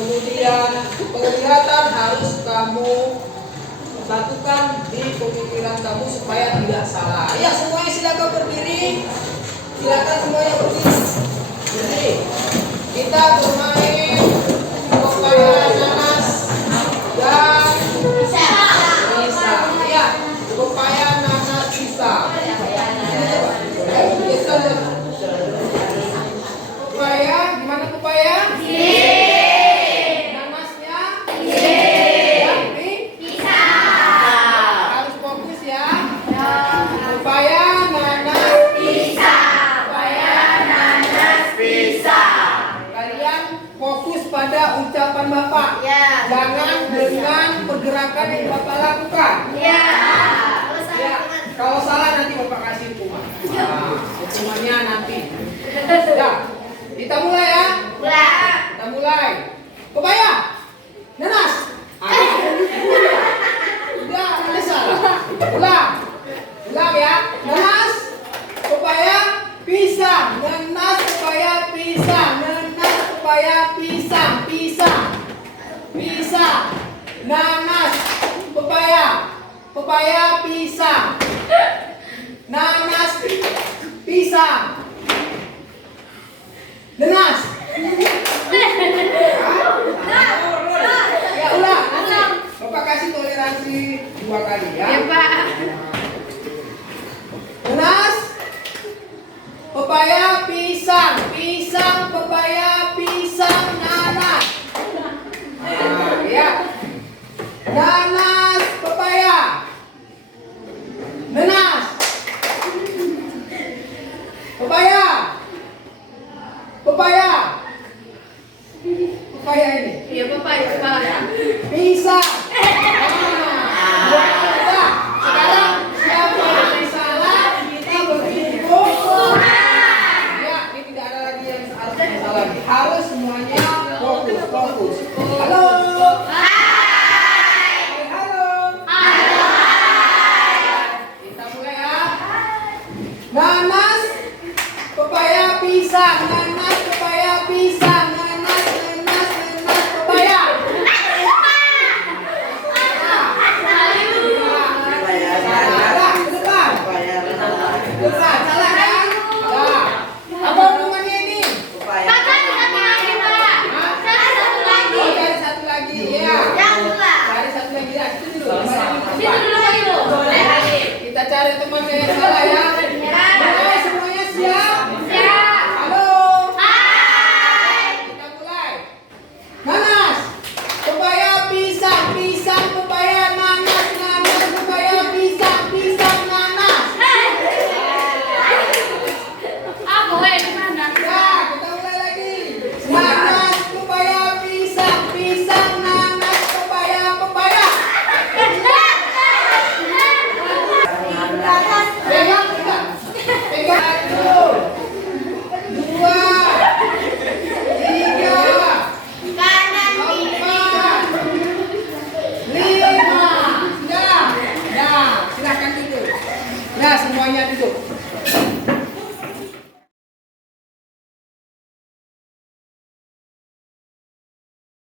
Kemudian penglihatan harus kamu satukan di pemikiran kamu supaya tidak salah. Ya, semuanya silakan berdiri. Silakan semuanya berdiri. Berdiri. Kita bermain pepaya nanas dan bisa. Ya, pepaya nanas bisa. Pepaya, gimana pepaya? Nanasnya? Bisa. Harus fokus ya. Pepaya nanas bisa. Pepaya nanas bisa. Kalian fokus pada ucapan Bapak. Ya. Jangan dengan pergerakan yang Bapak lakukan. Ya. Kalau salah nanti Bapak kasih hukuman. Nah, hukumannya nanti. Ya. Kita mulai ya. Kita mulai. Pepaya, nanas. Udah, ada salah. Ulang ya. Nanas, pepaya, pisang. Nanas, pepaya, pisang. Nanas, pepaya, pisang. Pisang. Nanas, pepaya. Pepaya, pisang. Nanas, pisang. Nanas. Ya ulang. Bapak kasih toleransi 2 kali ya. Ya Pak. Nanas, pepaya, pisang. Pisang, pepaya, pisang, nanas. Nah, ya. Nanas, pepaya. Nanas. Pepaya. Pepaya. Pepaya ini. Iya pepaya kepala. Pisang. Sekarang siapa yang salah kita berhitung. Ya, ini tidak ada lagi yang salah lagi. Harus semuanya fokus. Halo. Kita mulai ya. Nanas, pepaya, pisang. Nanas, pepaya, pisang. Nanas, pepaya. Salah, ke depan. Depan, salah kan? Nah, apa hukumannya ini? Pak cari satu lagi Pak. Cari satu lagi. Oh, cari satu lagi, ya. Cari satu lagi ya. Situ dulu. Situ dulu Pak itu. Boleh. Kita cari teman yang salah ya. Mulai, semuanya siap? Siap. Halo. Hai. Kita mulai. Nanas, pepaya, pisang. Pisang, pepaya, nanas. Nanas, pepaya, pisang. Pisang, nanas. Apa di mana? Ya, kita mulai lagi. Nanas, pepaya, pisang. Pisang, nanas, pepaya, pepaya. Pegang, pegang. Pegang. 1, 2, 3, Kanan 4, 5. Sudah. Nah, silakan duduk. Nah, semuanya duduk.